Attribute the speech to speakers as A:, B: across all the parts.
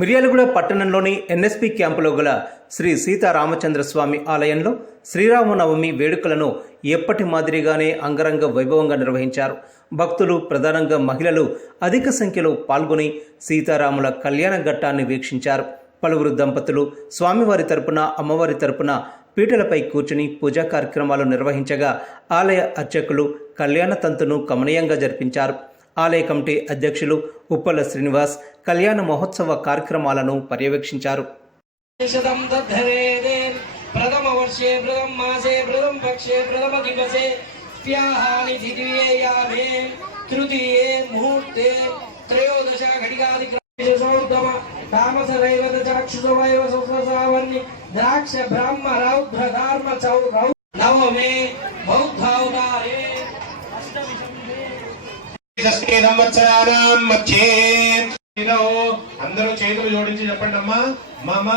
A: మిర్యాలగూడ పట్టణంలోని ఎన్ఎస్పి క్యాంపులో గల శ్రీ సీతారామచంద్ర స్వామి ఆలయంలో శ్రీరామనవమి వేడుకలను ఎప్పటి మాదిరిగానే అంగరంగ వైభవంగా నిర్వహించారు. భక్తులు ప్రధానంగా మహిళలు అధిక సంఖ్యలో పాల్గొని సీతారాముల కళ్యాణ ఘట్టాన్ని వీక్షించారు. పలువురు దంపతులు స్వామివారి తరపున అమ్మవారి తరపున పీటలపై కూర్చుని పూజా కార్యక్రమాలు నిర్వహించగా ఆలయ అర్చకులు కళ్యాణ తంతును కమనీయంగా జరిపించారు. ఆలయ కమిటీ అధ్యక్షులు ఉప్పల శ్రీనివాస్ కళ్యాణ మహోత్సవ కార్యక్రమాలను పర్యవేక్షించారు.
B: ప్రథమ వర్షే ప్రథమ మాసే ప్రథమ పక్షే ప్రథమ దివసే స్యాహాని ద్వితీయేయామే తృతీయే ముహూర్తే త్రయోదశ ఘటికాదిక్రమోత్తమ తామస రైవత చాక్షుసమైవ సుస్వసావన్ని ద్రాక్ష బ్రహ్మ రౌద్ర ధర్మ చౌ రౌ నవమే బౌద్ధావతారే.
C: షష్ఠీ మధ్యే. అందరూ చేతులు జోడించి చెప్పండి అమ్మా. మమ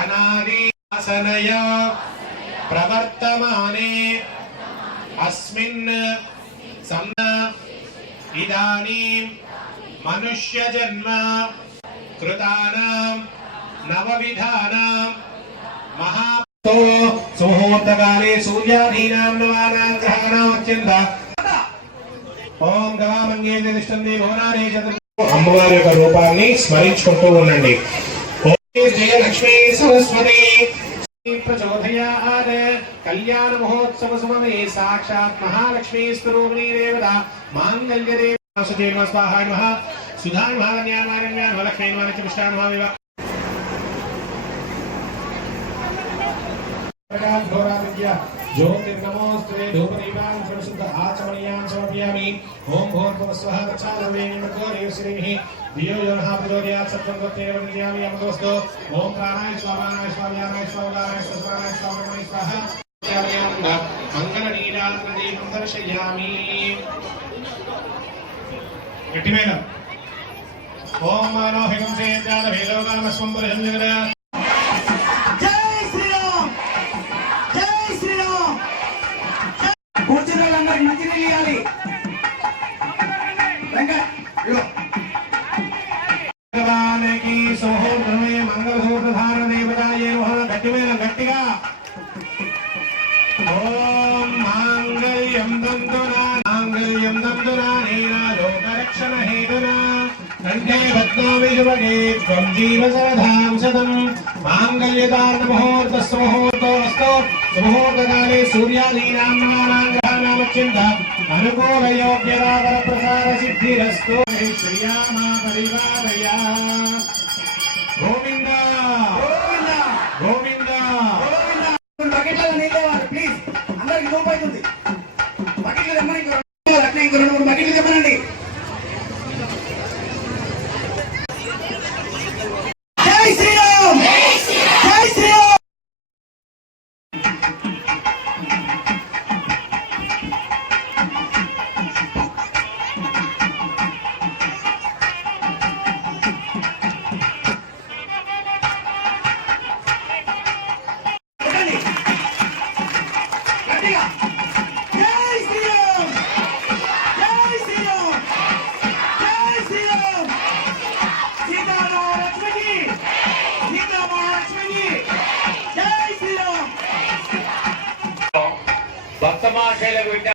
C: అనాది ఆసనయ ప్రవర్తమానే. అస్మిన్ సన్న ఇదానీం మనుష్య జన్మ కృతానాం నవవిధానాం మహాతో సుముహూర్తకాలే సూర్యాధీనాం నవానాం గ్రహాణాం అత్యంత ఓం అమ్మవారి యొక్క రూపాన్ని స్మరించుకుంటూ ఉండండి. ఓం జయ లక్ష్మీ సరస్వతి. ప్రచోదయాద్ కళ్యాణ మహోత్సవ సమయే సాక్షాత్ మహాలక్ష్మీ స్వరూపిణీ దేవత. మాంగళ్యదేవ స్వాహాయ నమః. సుధాయ మహాన్యామారణ్యా లక్ష్మీ నమః ज्योतिर्नमोस्ते धूपदीपान् सर्वशुद्ध आचमनीयान् समर्पयामि ॐ भूर्भुवस्वः तच्छादवेणिमकोरेश्वरिः धियो यो नः प्रचोदयात् सत्त्वं गोत्रेण विद्यामि अमृतोऽस्तु ॐ प्राणाय स्वामानाय स्वाव्यानाय स्वावगानाय स्वस्वानाय स्वामनाय स्वाहा मङ्गलनीराजनदीपं दर्शयामि गट्टिमेल ॐ मानो हिंसे जातभेदोगानमस्वं पुरुषं जगद
D: జై కూర్చున్న వాళ్ళందరికి మంచి నీళ్ళు ఇవ్వాలి వెంకట్ ఇదిగో.
C: భగవాన్ की సౌహోద్రమే మంగళసూత్రధార దేవతాయే నమః గట్టిమైన గట్టిగా ఓం మాంగళ్యం దంతునా మాంగళ్యం దంతునా నేనా లోకరక్షణ హేతునా కంఠే భద్నామి శుభగే త్వం జీవ సరధాం శతం మాంగళ్యదారణ ముహూర్తస్సు ముహూర్తోస్తు సుముహూర్తకాలే సూర్యాదీనాం గ్రహాణామత్యంత అనుకూల యోగ్యరావర ప్రసార సిద్ధిరస్తు శ్రీయామా పరివారయా గోవింద.
D: గోవిందా,
C: గోవింద.
D: గోవిందా. రెండు బకెట్లలో నీళ్ళు ఇవ్వాలి ప్లీజ్ అందరికి అవుతుంది బకెట్లు తెమ్మని ఇంకో రెండు అట్లే ఇంకో రెండు మూడు బకెట్లు తెమ్మనండి.
E: భక్త మహాశైలకు పెట్టారు.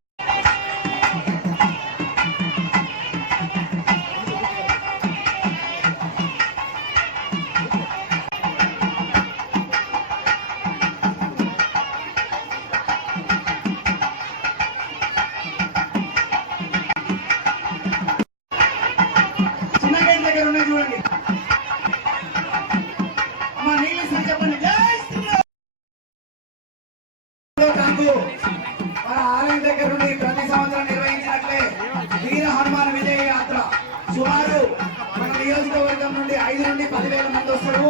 D: ఐదు మంది వస్తారు.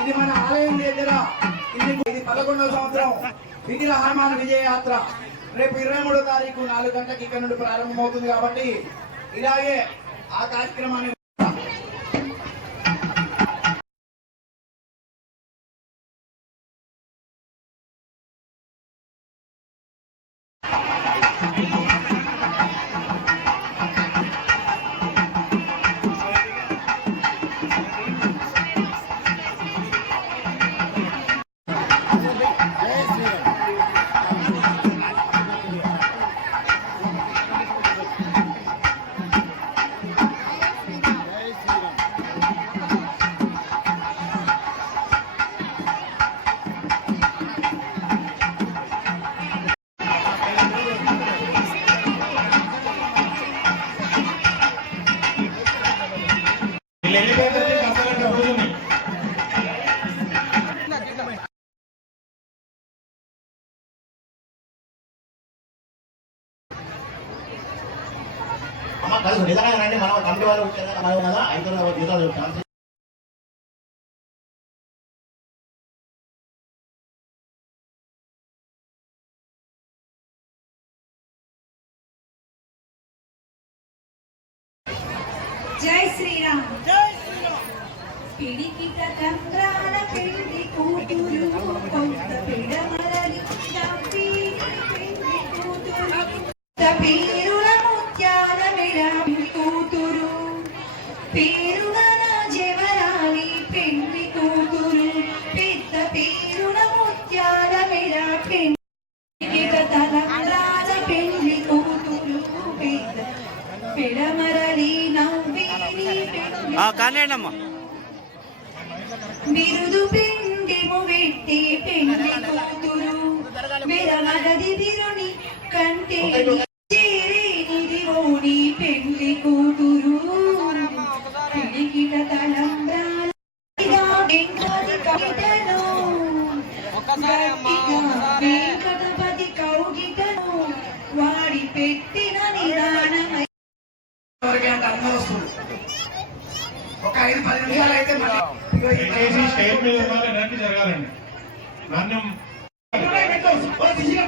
D: ఇది మన ఆలయం దగ్గర. ఇది ఇది పదకొండవ సంవత్సరం. విగ్రహ హనుమాన్ విజయ యాత్ర రేపు ఇరవై మూడో తారీఖు నాలుగు గంటలకు ఇక్కడ నుండి ప్రారంభమవుతుంది కాబట్టి ఇలాగే ఆ కార్యక్రమాన్ని
F: కాదు నిజంగా రండి మనం కమిటీ వాళ్ళు వచ్చారు కదా, మనం కదా ఐదు జీతాలు చెప్తాను
G: జై శ్రీరామ్. పిడికిట కంద్రాల పెళ్ళి కూతురు కొంత పిడమలని తప్పి పెళ్ళి కూతురు కొత్త పెళ్ళి బిరుదు పిండిము వెట్టి కూతురు. మెరమగది బిరుని కంటే చేరేనిది ఓడి పెళ్ళి కూతురు. పిడికిట తలంబ్రాల వెంకటి కవితను. గట్టిగా వెంకటపతి కౌగిటను వాడి పెట్టిన నిదానమై
D: అందరూ వస్తుంది ఐదు పది నిమిషాలు అయితే
C: స్టేజ్ మీద రండి జరగాలండి. నన్ను
D: పట్టుకునే